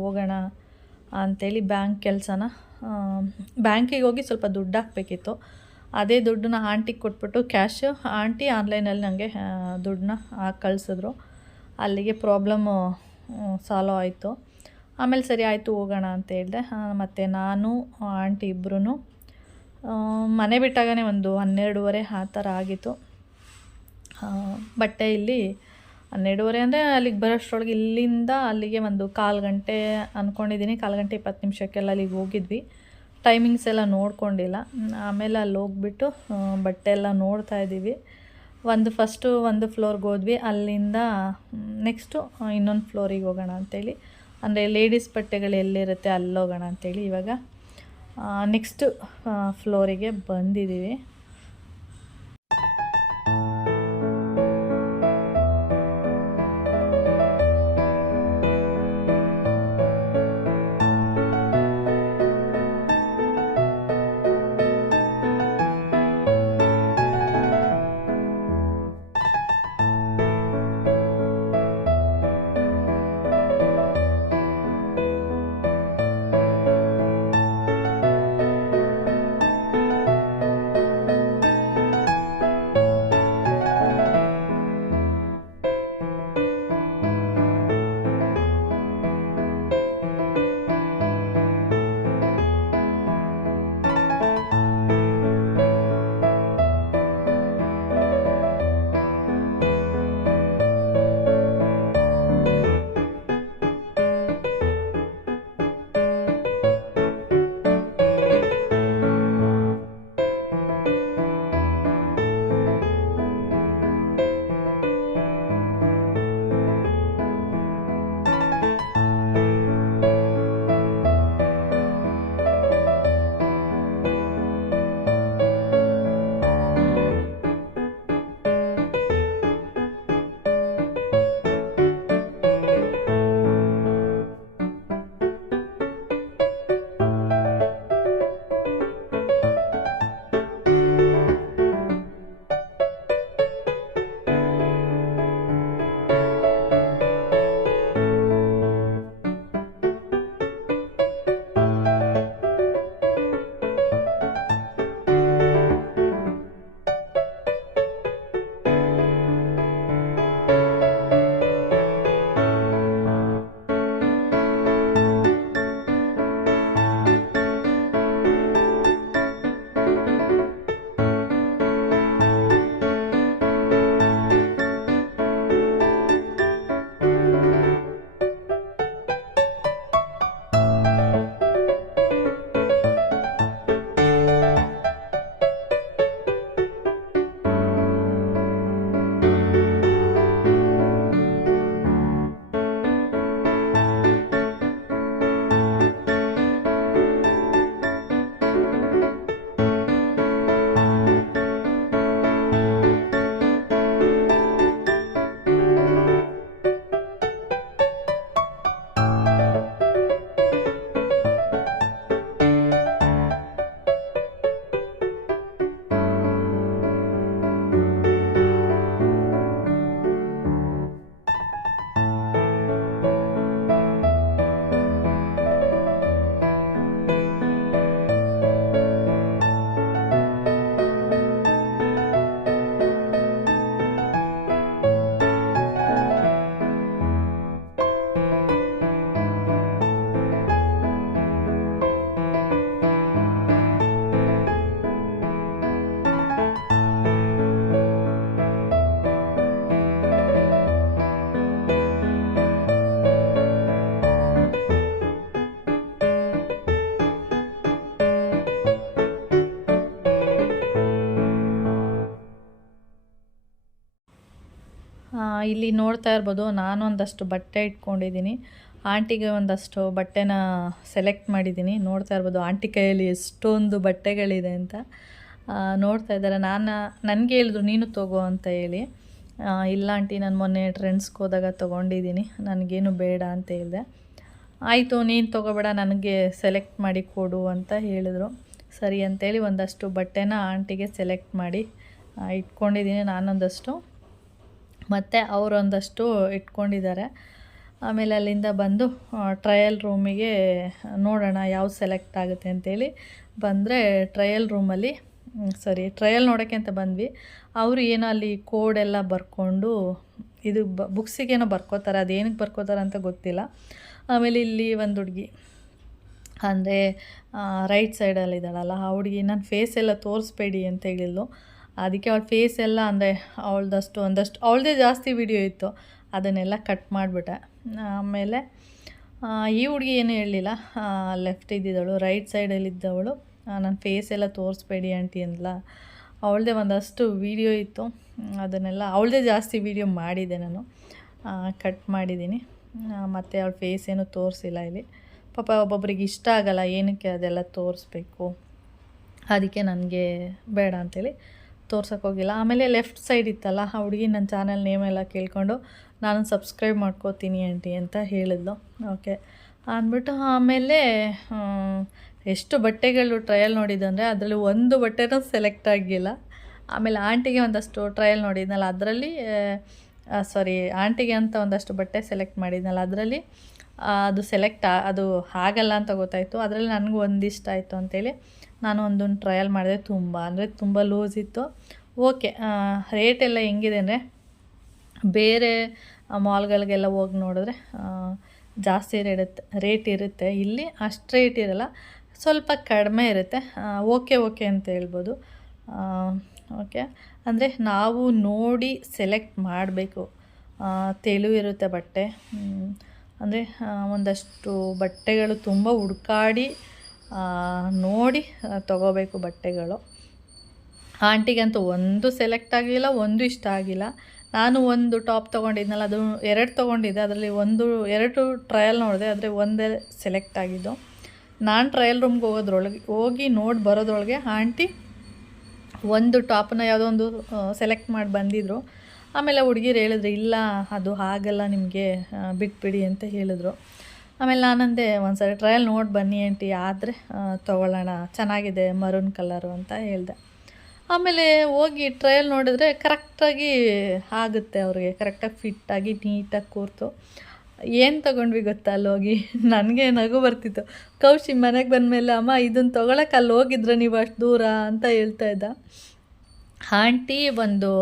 ಹೋಗೋಣ ಅಂಥೇಳಿ ಬ್ಯಾಂಕಿಗೆ ಹೋಗಿ ಸ್ವಲ್ಪ ದುಡ್ಡು ಹಾಕಬೇಕಿತ್ತು. ಅದೇ ದುಡ್ಡನ್ನ ಆಂಟಿಗೆ ಕೊಟ್ಬಿಟ್ಟು ಕ್ಯಾಶು, ಆಂಟಿ ಆನ್ಲೈನಲ್ಲಿ ನನಗೆ ದುಡ್ಡನ್ನ ಹಾಕಿ ಕಳಿಸಿದ್ರು. ಅಲ್ಲಿಗೆ ಪ್ರಾಬ್ಲಮ್ಮು ಸಾಲ್ವ್ ಆಯಿತು. ಆಮೇಲೆ ಸರಿ ಆಯಿತು ಹೋಗೋಣ ಅಂತ ಹೇಳಿದೆ. ಮತ್ತು ನಾನು ಆಂಟಿ ಇಬ್ಬರೂ ಮನೆ ಬಿಟ್ಟಾಗನೇ ಒಂದು 12:30 ಆ ಥರ ಆಗಿತ್ತು. ಬಟ್ಟೆ ಇಲ್ಲಿ 12:30 ಅಂದರೆ ಅಲ್ಲಿಗೆ ಬರೋಷ್ಟರೊಳಗೆ ಇಲ್ಲಿಂದ ಅಲ್ಲಿಗೆ ಒಂದು 1/4 ಗಂಟೆ ಅಂದ್ಕೊಂಡಿದ್ದೀನಿ. 1/4 ಗಂಟೆ 20 ನಿಮಿಷಕ್ಕೆಲ್ಲ ಅಲ್ಲಿಗೆ ಹೋಗಿದ್ವಿ. ಟೈಮಿಂಗ್ಸ್ ಎಲ್ಲ ನೋಡ್ಕೊಂಡಿಲ್ಲ. ಆಮೇಲೆ ಅಲ್ಲಿ ಹೋಗ್ಬಿಟ್ಟು ಬಟ್ಟೆ ಎಲ್ಲ ನೋಡ್ತಾ ಇದ್ದೀವಿ. ಫಸ್ಟು ಒಂದು ಫ್ಲೋರ್ಗೆ ಹೋದ್ವಿ, ಅಲ್ಲಿಂದ ನೆಕ್ಸ್ಟು ಇನ್ನೊಂದು ಫ್ಲೋರಿಗೆ ಹೋಗೋಣ ಅಂಥೇಳಿ. ಅಂದರೆ ಲೇಡೀಸ್ ಬಟ್ಟೆಗಳು ಎಲ್ಲಿರುತ್ತೆ ಅಲ್ಲಿ ಹೋಗೋಣ ಅಂಥೇಳಿ ಇವಾಗ ನೆಕ್ಸ್ಟು ಫ್ಲೋರಿಗೆ ಬಂದಿದ್ದೀವಿ. ಇಲ್ಲಿ ನೋಡ್ತಾ ಇರ್ಬೋದು, ನಾನು ಒಂದಷ್ಟು ಬಟ್ಟೆ ಇಟ್ಕೊಂಡಿದ್ದೀನಿ. ಆಂಟಿಗೆ ಒಂದಷ್ಟು ಬಟ್ಟೆನ ಸೆಲೆಕ್ಟ್ ಮಾಡಿದ್ದೀನಿ. ನೋಡ್ತಾ ಇರ್ಬೋದು ಆಂಟಿ ಕೈಯಲ್ಲಿ ಎಷ್ಟೊಂದು ಬಟ್ಟೆಗಳಿದೆ ಅಂತ. ನೋಡ್ತಾ ಇದ್ದಾರೆ. ನನಗೆ ಹೇಳಿದ್ರು ನೀನು ತಗೋ ಅಂತ ಹೇಳಿ. ಇಲ್ಲ ಆಂಟಿ, ನಾನು ಮೊನ್ನೆ ಟ್ರೆಂಡ್ಸ್ಗೆ ಹೋದಾಗ ತೊಗೊಂಡಿದ್ದೀನಿ, ನನಗೇನು ಬೇಡ ಅಂತ ಹೇಳಿದೆ. ಆಯಿತು ನೀನು ತೊಗೋಬೇಡ, ನನಗೆ ಸೆಲೆಕ್ಟ್ ಮಾಡಿ ಕೊಡು ಅಂತ ಹೇಳಿದರು. ಸರಿ ಅಂತೇಳಿ ಒಂದಷ್ಟು ಬಟ್ಟೆನ ಆಂಟಿಗೆ ಸೆಲೆಕ್ಟ್ ಮಾಡಿ ಇಟ್ಕೊಂಡಿದ್ದೀನಿ ನಾನೊಂದಷ್ಟು, ಮತ್ತು ಅವರೊಂದಷ್ಟು ಇಟ್ಕೊಂಡಿದ್ದಾರೆ. ಆಮೇಲೆ ಅಲ್ಲಿಂದ ಬಂದು ಟ್ರಯಲ್ ರೂಮಿಗೆ ನೋಡೋಣ ಯಾವ್ದು ಸೆಲೆಕ್ಟ್ ಆಗುತ್ತೆ ಅಂತೇಳಿ ಬಂದರೆ ಟ್ರಯಲ್ ನೋಡೋಕ್ಕೆ ಅಂತ ಬಂದ್ವಿ. ಅವರು ಏನೋ ಅಲ್ಲಿ ಕೋಡೆಲ್ಲ ಬರ್ಕೊಂಡು ಇದು ಬುಕ್ಸಿಗೇನೋ ಬರ್ಕೋತಾರೆ, ಅದೇನಕ್ಕೆ ಬರ್ಕೋತಾರೆ ಅಂತ ಗೊತ್ತಿಲ್ಲ. ಆಮೇಲೆ ಇಲ್ಲಿ ಒಂದು ಹುಡುಗಿ ಅಂದರೆ ರೈಟ್ ಸೈಡಲ್ಲಿದ್ದಾಳಲ್ಲ ಆ ಹುಡುಗಿ, ನನ್ನ ಫೇಸ್ ಎಲ್ಲ ತೋರಿಸ್ಬೇಡಿ ಅಂತ ಹೇಳಿದ್ಲು. ಅದಕ್ಕೆ ಅವಳ ಫೇಸ್ ಎಲ್ಲ ಅಂದರೆ ಒಂದಷ್ಟು ಅವಳದೇ ಜಾಸ್ತಿ ವಿಡಿಯೋ ಇತ್ತು, ಅದನ್ನೆಲ್ಲ ಕಟ್ ಮಾಡಿಬಿಟ್ಟೆ. ಆಮೇಲೆ ಈ ಹುಡುಗಿ ಏನೂ ಹೇಳಲಿಲ್ಲ, ಲೆಫ್ಟ್ ಇದ್ದಿದ್ದವಳು, ರೈಟ್ ಸೈಡಲ್ಲಿದ್ದವಳು ನನ್ನ ಫೇಸ್ ಎಲ್ಲ ತೋರಿಸ್ಬೇಡಿ ಆಂಟಿ ಅಂದ್ಲ. ಅವಳದೇ ಒಂದಷ್ಟು ವೀಡಿಯೋ ಇತ್ತು, ಅದನ್ನೆಲ್ಲ ಅವಳದೇ ಜಾಸ್ತಿ ವೀಡಿಯೋ ಮಾಡಿದ್ದೆ ನಾನು, ಕಟ್ ಮಾಡಿದ್ದೀನಿ. ಮತ್ತು ಅವಳ ಫೇಸ್ ಏನೂ ತೋರಿಸಿಲ್ಲ ಇಲ್ಲಿ. ಪಾಪ ಒಬ್ಬೊಬ್ರಿಗೆ ಇಷ್ಟ ಆಗಲ್ಲ, ಏನಕ್ಕೆ ಅದೆಲ್ಲ ತೋರಿಸ್ಬೇಕು, ಅದಕ್ಕೆ ನನಗೆ ಬೇಡ ಅಂಥೇಳಿ ತೋರ್ಸೋಕ್ಕೋಗಿಲ್ಲ. ಆಮೇಲೆ ಲೆಫ್ಟ್ ಸೈಡ್ ಇತ್ತಲ್ಲ ಆ ಹುಡುಗಿ ನನ್ನ ಚಾನಲ್ ನೇಮೆಲ್ಲ ಕೇಳ್ಕೊಂಡು ನಾನು ಸಬ್ಸ್ಕ್ರೈಬ್ ಮಾಡ್ಕೋತೀನಿ ಆಂಟಿ ಅಂತ ಹೇಳಿದ್ಲು. ಓಕೆ ಅಂದ್ಬಿಟ್ಟು ಆಮೇಲೆ ಎಷ್ಟು ಬಟ್ಟೆಗಳು ಟ್ರಯಲ್ ನೋಡಿದ್ದಂದರೆ ಅದರಲ್ಲಿ ಒಂದು ಬಟ್ಟೆನೂ ಸೆಲೆಕ್ಟ್ ಆಗಿಲ್ಲ. ಆಮೇಲೆ ಆಂಟಿಗೆ ಒಂದಷ್ಟು ಟ್ರಯಲ್ ನೋಡಿದ್ನಲ್ಲ ಅದರಲ್ಲಿ ಆಂಟಿಗೆ ಅಂತ ಒಂದಷ್ಟು ಬಟ್ಟೆ ಸೆಲೆಕ್ಟ್ ಮಾಡಿದ್ನಲ್ಲ ಅದರಲ್ಲಿ ಅದು ಅದು ಆಗಲ್ಲ ಅಂತ ಗೊತ್ತಾಯಿತು. ಅದರಲ್ಲಿ ನನಗೂ ಒಂದಿಷ್ಟ ಆಯಿತು ಅಂಥೇಳಿ ನಾನು ಒಂದೊಂದು ಟ್ರಯಲ್ ಮಾಡಿದೆ. ತುಂಬ ಲೂಸ್ ಇತ್ತು. ಓಕೆ, ರೇಟೆಲ್ಲ ಹೆಂಗಿದೆ ಅಂದರೆ ಬೇರೆ ಮಾಲ್ಗಳಿಗೆಲ್ಲ ಹೋಗಿ ನೋಡಿದ್ರೆ ಜಾಸ್ತಿ ರೇಟ್ ಇರುತ್ತೆ, ಇಲ್ಲಿ ಅಷ್ಟು ರೇಟ್ ಇರಲ್ಲ, ಸ್ವಲ್ಪ ಕಡಿಮೆ ಇರುತ್ತೆ. ಓಕೆ ಅಂತ ಹೇಳ್ಬೋದು. ಓಕೆ ಅಂದರೆ ನಾವು ನೋಡಿ ಸೆಲೆಕ್ಟ್ ಮಾಡಬೇಕು. ತೆಳುವಿರುತ್ತೆ ಬಟ್ಟೆ, ಅಂದರೆ ಒಂದಷ್ಟು ಬಟ್ಟೆಗಳು ತುಂಬ ಹುಡುಕಾಡಿ ನೋಡಿ ತೊಗೋಬೇಕು ಬಟ್ಟೆಗಳು. ಆಂಟಿಗಂತೂ ಒಂದು ಸೆಲೆಕ್ಟ್ ಆಗಿಲ್ಲ, ಒಂದು ಇಷ್ಟ ಆಗಿಲ್ಲ. ನಾನು ಒಂದು ಟಾಪ್ ತೊಗೊಂಡಿದ್ನಲ್ಲ, ಅದು 2 ತೊಗೊಂಡಿದ್ದೆ, ಅದರಲ್ಲಿ 2 ಟ್ರಯಲ್ ನೋಡಿದೆ, ಆದರೆ ಒಂದೇ ಸೆಲೆಕ್ಟ್ ಆಗಿದ್ದು. ನಾನು ಟ್ರಯಲ್ ರೂಮ್ಗೆ ಹೋಗಿ ನೋಡಿ ಬರೋದ್ರೊಳಗೆ ಆಂಟಿ ಒಂದು ಟಾಪನ್ನ ಯಾವುದೋ ಒಂದು ಸೆಲೆಕ್ಟ್ ಮಾಡಿ ಬಂದಿದ್ದರು. ಆಮೇಲೆ ಹುಡುಗಿರು ಹೇಳಿದ್ರು, ಇಲ್ಲ ಅದು ಆಗಲ್ಲ ನಿಮಗೆ, ಬಿಟ್ಬಿಡಿ ಅಂತ ಹೇಳಿದ್ರು. ಆಮೇಲೆ ನಾನಂದೆ ಒಂದು ಸರಿ ಟ್ರಯಲ್ ನೋಡಿ ಬನ್ನಿ ಆಂಟಿ, ಆದರೆ ತೊಗೊಳ್ಳೋಣ, ಚೆನ್ನಾಗಿದೆ ಮರೂನ್ ಕಲರು ಅಂತ ಹೇಳಿದೆ. ಆಮೇಲೆ ಹೋಗಿ ಟ್ರಯಲ್ ನೋಡಿದ್ರೆ ಕರೆಕ್ಟಾಗಿ ಆಗುತ್ತೆ ಅವ್ರಿಗೆ, ಕರೆಕ್ಟಾಗಿ ಫಿಟ್ಟಾಗಿ ನೀಟಾಗಿ ಕೂರ್ತು. ಏನು ತೊಗೊಂಡ್ವಿ ಗೊತ್ತಾ ಅಲ್ಲಿ ಹೋಗಿ, ನನಗೆ ನಗು ಬರ್ತಿತ್ತು. ಕೌಶಿ ಮನೆಗೆ ಬಂದಮೇಲೆ ಅಮ್ಮ ಇದನ್ನು ತೊಗೊಳಕ್ಕೆ ಅಲ್ಲಿ ಹೋಗಿದ್ರೆ ನೀವು ಅಷ್ಟು ದೂರ ಅಂತ ಹೇಳ್ತಾ ಇದ್ದ. ಆಂಟಿ ಒಂದು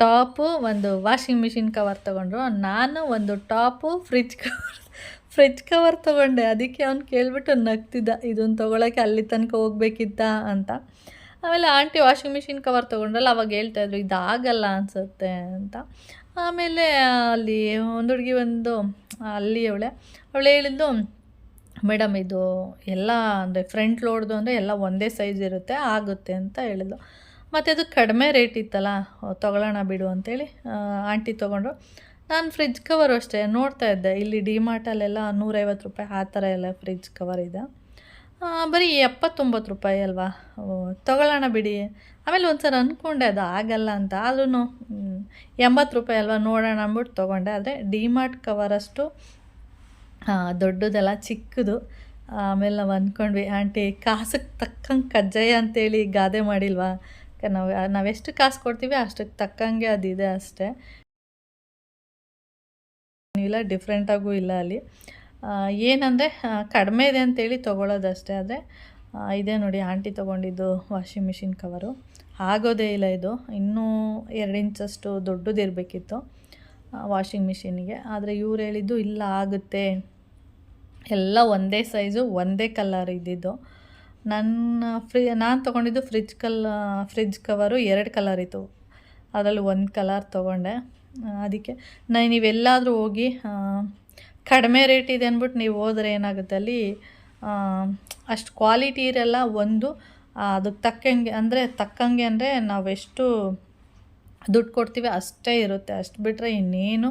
ಟಾಪು, ಒಂದು ವಾಷಿಂಗ್ ಮಿಷಿನ್ ಕವರ್ ತೊಗೊಂಡ್ರು. ನಾನು ಒಂದು ಟಾಪು, ಫ್ರಿಜ್ ಕವರ್ ತೊಗೊಂಡೆ. ಅದಕ್ಕೆ ಅವ್ನು ಕೇಳಿಬಿಟ್ಟು ನಗ್ತಿದ್ದ, ಇದನ್ನು ತೊಗೊಳಕ್ಕೆ ಅಲ್ಲಿ ತನಕ ಹೋಗ್ಬೇಕಿತ್ತ ಅಂತ. ಆಮೇಲೆ ಆಂಟಿ ವಾಷಿಂಗ್ ಮಿಷಿನ್ ಕವರ್ ತೊಗೊಂಡ್ರಲ್ಲ, ಅವಾಗ ಹೇಳ್ತಾಯಿದ್ರು ಇದಾಗಲ್ಲ ಅನಿಸುತ್ತೆ ಅಂತ. ಆಮೇಲೆ ಅಲ್ಲಿ ಒಂದು ಹುಡುಗಿ ಅಲ್ಲಿ ಅವಳು ಹೇಳಿದ್ದು, ಮೇಡಮ್ ಇದು ಎಲ್ಲ ಅಂದರೆ ಫ್ರಂಟ್ ಲೋಡ್ದು ಅಂದರೆ ಎಲ್ಲ ಒಂದೇ ಸೈಜ್ ಇರುತ್ತೆ, ಆಗುತ್ತೆ ಅಂತ ಹೇಳಿದ್ಲು. ಮತ್ತು ಅದು ಕಡಿಮೆ ರೇಟ್ ಇತ್ತಲ್ಲ, ತೊಗೊಳ್ಳೋಣ ಬಿಡು ಅಂತೇಳಿ ಆಂಟಿ ತೊಗೊಂಡ್ರು. ನಾನು ಫ್ರಿಜ್ ಕವರು ಅಷ್ಟೇ ನೋಡ್ತಾ ಇದ್ದೆ, ಇಲ್ಲಿ ಡಿಮಾರ್ಟಲ್ಲೆಲ್ಲ 150 ರೂಪಾಯಿ ಆ ಥರ ಎಲ್ಲ ಫ್ರಿಜ್ ಕವರ್ ಇದೆ, ಬರೀ 79 ರೂಪಾಯಿ ಅಲ್ವಾ, ತೊಗೊಳ್ಳೋಣ ಬಿಡಿ. ಆಮೇಲೆ ಒಂದು ಸಲ ಅಂದ್ಕೊಂಡೆ ಅದು ಆಗಲ್ಲ ಅಂತ, ಆದ್ರೂ 80 ರೂಪಾಯಿ ಅಲ್ವಾ ನೋಡೋಣ ಅಂದ್ಬಿಟ್ಟು ತೊಗೊಂಡೆ. ಆದರೆ ಡಿಮಾರ್ಟ್ ಕವರಷ್ಟು ದೊಡ್ಡದಲ್ಲ, ಚಿಕ್ಕದು. ಆಮೇಲೆ ನಾವು ಅಂದ್ಕೊಂಡ್ವಿ, ಆಂಟಿ ಕಾಸಿಗೆ ತಕ್ಕಂಗೆ ಕಜ್ಜಾಯ ಅಂತೇಳಿ ಗಾದೆ ಮಾಡಿಲ್ವಾ, ನಾವೆಷ್ಟು ಕಾಸು ಕೊಡ್ತೀವಿ ಅಷ್ಟಕ್ಕೆ ತಕ್ಕಂಗೆ ಅದಿದೆ ಅಷ್ಟೇ, ಇಲ್ಲ ಡಿಫ್ರೆಂಟಾಗೂ ಇಲ್ಲ ಅಲ್ಲಿ. ಏನಂದರೆ ಕಡಿಮೆ ಇದೆ ಅಂತೇಳಿ ತೊಗೊಳ್ಳೋದಷ್ಟೇ. ಆದರೆ ಇದೇ ನೋಡಿ ಆಂಟಿ ತೊಗೊಂಡಿದ್ದು ವಾಷಿಂಗ್ ಮಿಷಿನ್ ಕವರು, ಆಗೋದೇ ಇಲ್ಲ ಇದು, ಇನ್ನೂ 2 ಇಂಚಷ್ಟು ದೊಡ್ಡದಿರಬೇಕಿತ್ತು ವಾಷಿಂಗ್ ಮಿಷಿನ್ಗೆ. ಆದರೆ ಇವ್ರು ಹೇಳಿದ್ದು ಇಲ್ಲ ಆಗುತ್ತೆ, ಎಲ್ಲ ಒಂದೇ ಸೈಜು ಒಂದೇ ಕಲರ್ ಇದ್ದಿದ್ದು. ನಾನು ತೊಗೊಂಡಿದ್ದು ಫ್ರಿಜ್ ಕವರು 2 ಕಲರ್ ಇತ್ತು, ಅದರಲ್ಲಿ 1 ಕಲರ್ ತೊಗೊಂಡೆ. ಅದಕ್ಕೆ ನೀವೆಲ್ಲಾದರೂ ಹೋಗಿ ಕಡಿಮೆ ರೇಟ್ ಇದೆ ಅಂದ್ಬಿಟ್ಟು ನೀವು ಹೋದರೆ ಏನಾಗುತ್ತೆ, ಅಲ್ಲಿ ಅಷ್ಟು ಕ್ವಾಲಿಟಿ ಇರಲ್ಲ. ಅದಕ್ಕೆ ತಕ್ಕಂಗೆ ಅಂದರೆ ನಾವೆಷ್ಟು ದುಡ್ಡು ಕೊಡ್ತೀವಿ ಅಷ್ಟೇ ಇರುತ್ತೆ, ಅಷ್ಟು ಬಿಟ್ಟರೆ ಇನ್ನೇನು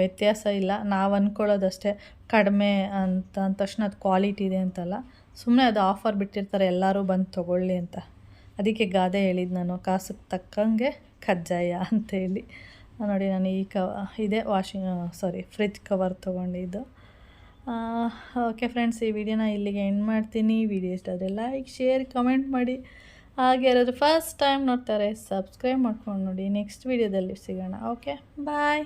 ವ್ಯತ್ಯಾಸ ಇಲ್ಲ. ನಾವು ಅಂದ್ಕೊಳ್ಳೋದಷ್ಟೇ ಕಡಿಮೆ ಅಂತ ಅಂದ ತಕ್ಷಣ ಅದು ಕ್ವಾಲಿಟಿ ಇದೆ ಅಂತಲ್ಲ, ಸುಮ್ಮನೆ ಅದು ಆಫರ್ ಬಿಟ್ಟಿರ್ತಾರೆ ಎಲ್ಲರೂ ಬಂದು ತೊಗೊಳ್ಳಿ ಅಂತ. ಅದಕ್ಕೆ ಗಾದೆ ಹೇಳಿದ್ದು ನಾನು, ಕಾಸಿಗೆ ತಕ್ಕಂಗೆ ಕಜ್ಜಾಯ ಅಂತೇಳಿ. ನೋಡಿ ನಾನು ಈ ಇದೇ ಫ್ರಿಜ್ ಕವರ್ ತೊಗೊಂಡಿದ್ದು. ಓಕೆ ಫ್ರೆಂಡ್ಸ್, ಈ ವಿಡಿಯೋನ ಇಲ್ಲಿಗೆ ಎಂಡ್ ಮಾಡ್ತೀನಿ. ವಿಡಿಯೋ ಇಷ್ಟ ಆದರೆ ಲೈಕ್, ಶೇರ್, ಕಮೆಂಟ್ ಮಾಡಿ. ಹಾಗೆ ಯಾರಾದರೂ ಫಸ್ಟ್ ಟೈಮ್ ನೋಡ್ತಾರೆ ಸಬ್ಸ್ಕ್ರೈಬ್ ಮಾಡ್ಕೊಂಡು ನೋಡಿ. ನೆಕ್ಸ್ಟ್ ವಿಡಿಯೋದಲ್ಲಿ ಸಿಗೋಣ. ಓಕೆ, ಬಾಯ್.